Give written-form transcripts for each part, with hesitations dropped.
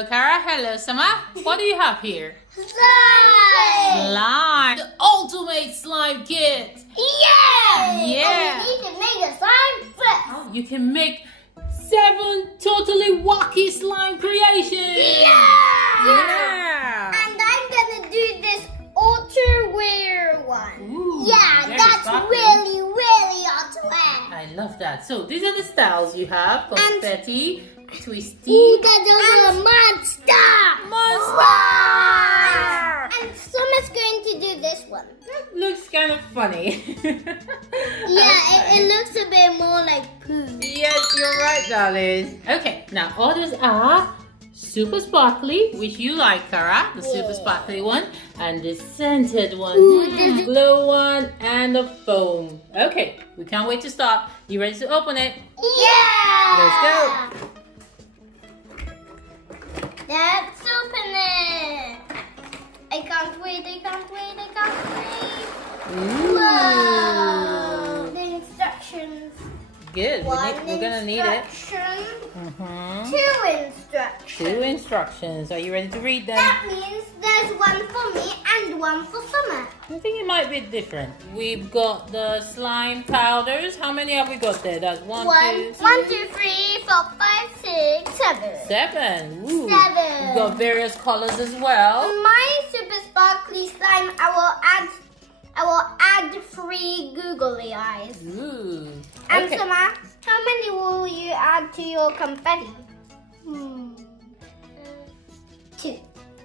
Hello, Kara. Hello, Somma. What do you have here? Slime! Slime. The ultimate slime kit. Yeah! Yeah. And we need to make a slime first. Oh, you can make 7 totally wacky slime creations. Yeah. And I'm gonna do this ultra weird one. Ooh, yeah, very that's sparkly. really ultra weird. I love that. So these are the styles you have: confetti, twisty. Ooh, that's a monster! And Somma's going to do this one. Looks kind of funny. Yeah, it looks a bit more like poo. Yes, you're right, darling. Okay, now others are super sparkly, which you like, Kara, the super sparkly one, and the scented one, Ooh, glow one, and the foam. Okay, we can't wait to start. You ready to open it? Yeah! Let's go. Let's open it. I can't wait, I can't wait, I can't wait. Ooh. Whoa! The instructions. Good. We're gonna need it. Instruction. 2 Two instructions. instructions. Are you ready to read them? That means there's one for me and one for Somma. I think it might be different. We've got the slime powders. How many have we got there? That's 1, 2, 1, 2, 3, 4, 5, 6, 7. 7. Ooh. 7. We've got various colors as well. My super sparkly slime, I will add 3 googly eyes. Ooh. And Okay. Somma, how many will you add to your confetti? 2.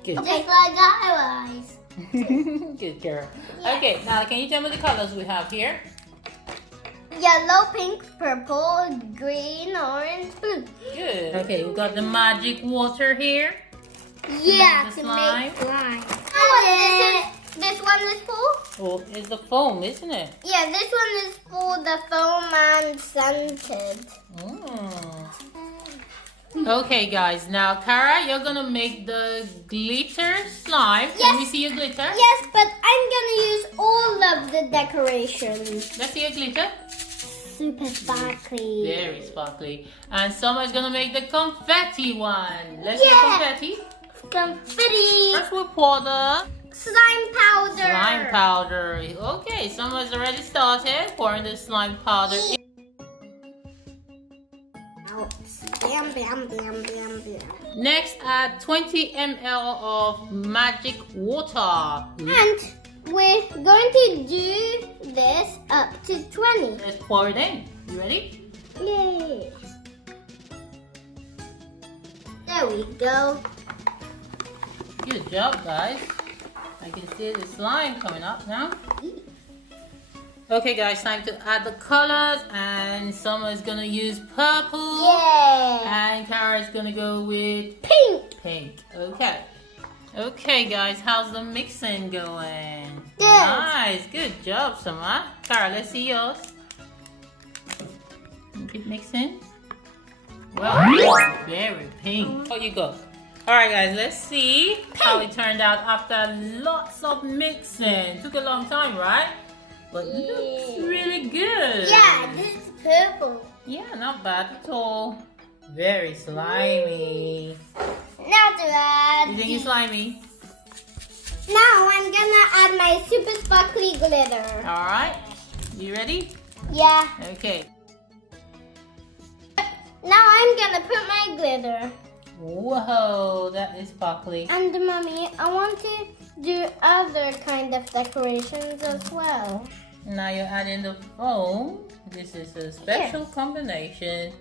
Good. Just like our eyes. Good, Kara. Okay, now can you tell me the colors we have here? Yellow, pink, purple, green, orange, blue. Good. Okay, we've got the magic water here. Yeah, the to slime. make slime. Oh, this one is for? Oh, it's the foam, isn't it? Yeah, this one is for the foam and scented. Okay, guys. Now, Kara, you're gonna make the glitter slime. Can we see your glitter? Yes, but I'm gonna use all of the decorations. Let's see your glitter. Super sparkly. Very sparkly. And Somma is gonna make the confetti one. Let's see Yeah. confetti. Confetti. First, we'll pour the Slime powder. slime powder. Okay, Somma's already started pouring the slime powder in. Bam, bam, bam, bam, bam. Next, add 20 ml of magic water. And we're going to do this up to 20. Let's pour it in. You ready? Yay. There we go. Good job, guys. I can see the slime coming up now. Okay, guys, time to add the colors. And Somma is gonna use purple. Yeah. And Kara is gonna go with Pink. pink. Okay. Okay, guys, how's the mixing going? Good. Nice. Good job, Somma. Kara, let's see yours. Keep mixing. Well, very pink. Oh, you go. All right, guys, let's see how it turned out after lots of mixing. Took a long time, right? But looks really good. Yeah, this is purple. Yeah, not bad at all. Very slimy. Now to add. You think it's slimy? Now I'm gonna add my super sparkly glitter. All right. You ready? Yeah. Okay. Now I'm gonna put my glitter. Whoa, that is sparkly. And mommy, I want to do other kind of decorations as well. Now you're adding the foam. This is a special combination.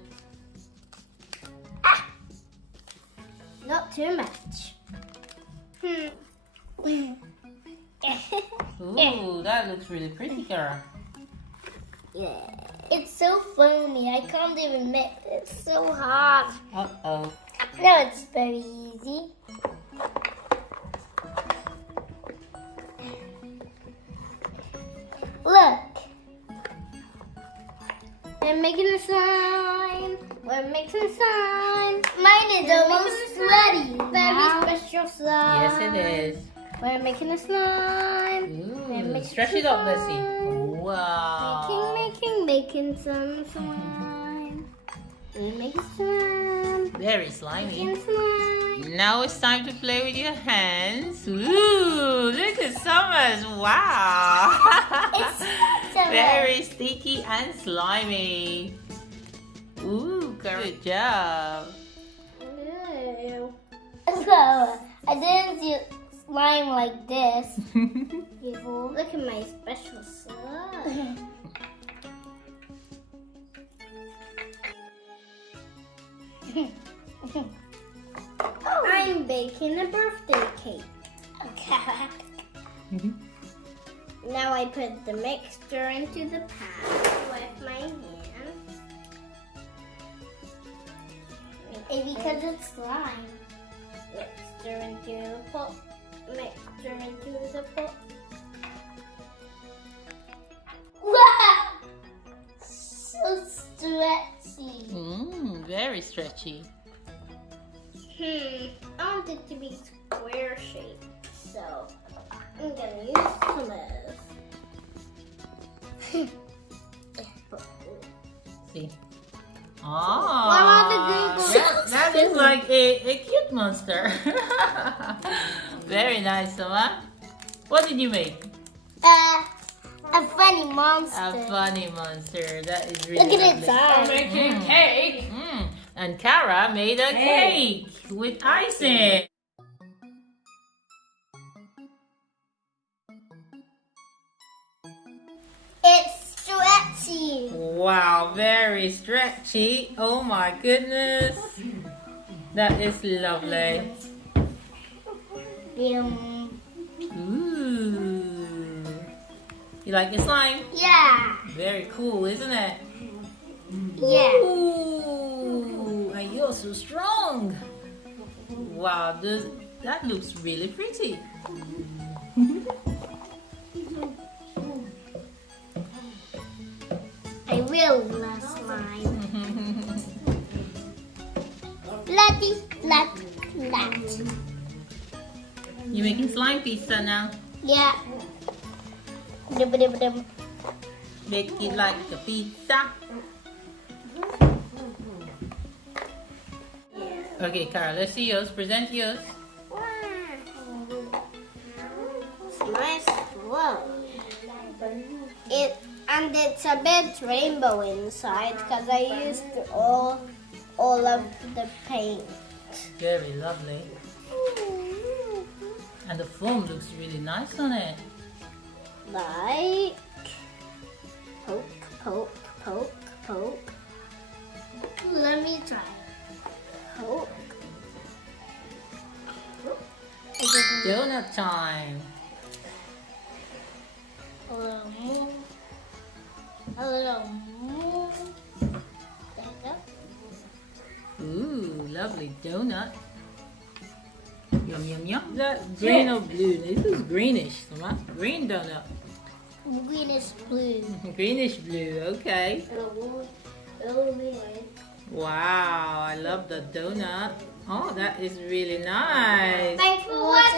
Not too much. Ooh, that looks really pretty, Kara. Yeah. It's so foamy. I can't even mix. It's so hard. Uh-oh. No, it's very easy. Look. We're making a slime. We're making a slime. Mine is almost ready. Very special slime. Yes, it is. We're making a slime. We're Ooh, making stretch it up, let's see. Wow. Making some slime. We're making slime. Very slimy. Making slime. Now it's time to play with your hands. Ooh, look at Somma's. Wow. It's so very sticky and slimy. Ooh, good job. So, I didn't do slime like this before. Look at my special slime. I'm baking a birthday cake. Okay. Now I put the mixture into the pan with my hands. And because it's slime, mixture into the pot. Mixture into the pot. Wow! So stretchy. Very stretchy. I want it to be square shaped, so I'm gonna use some of this. See? I want the green that is like a cute monster. Very nice, Somma. What did you make? A funny monster. A funny monster. That is really Look at its eyes. I'm making cake. And Kara made a cake with icing. It's stretchy. Wow, very stretchy. Oh my goodness. That is lovely. Ooh. You like your slime? Yeah. Very cool, isn't it? Yeah. Ooh, and you're so strong. Wow, that looks really pretty. I really love slime. Latty, lat, lat. You making slime pizza now? Yeah. Dum-dum-dum. Make it like a pizza. Okay, Kara, let's see yours. Present yours. It's nice slow. It's a bit rainbow inside because I used all of the paint. Very lovely. And the foam looks really nice on it. Like poke, poke, poke, poke. Let me try. Poke. Donut time. A little more. A little more. There you go. Ooh, lovely donut. Yum, yum, yum. Is that green or blue? This is greenish, Somma. Green donut. Greenish blue. Greenish blue, okay. It'll be like. Wow, I love the donut. Oh, that is really nice. Thanks for watching.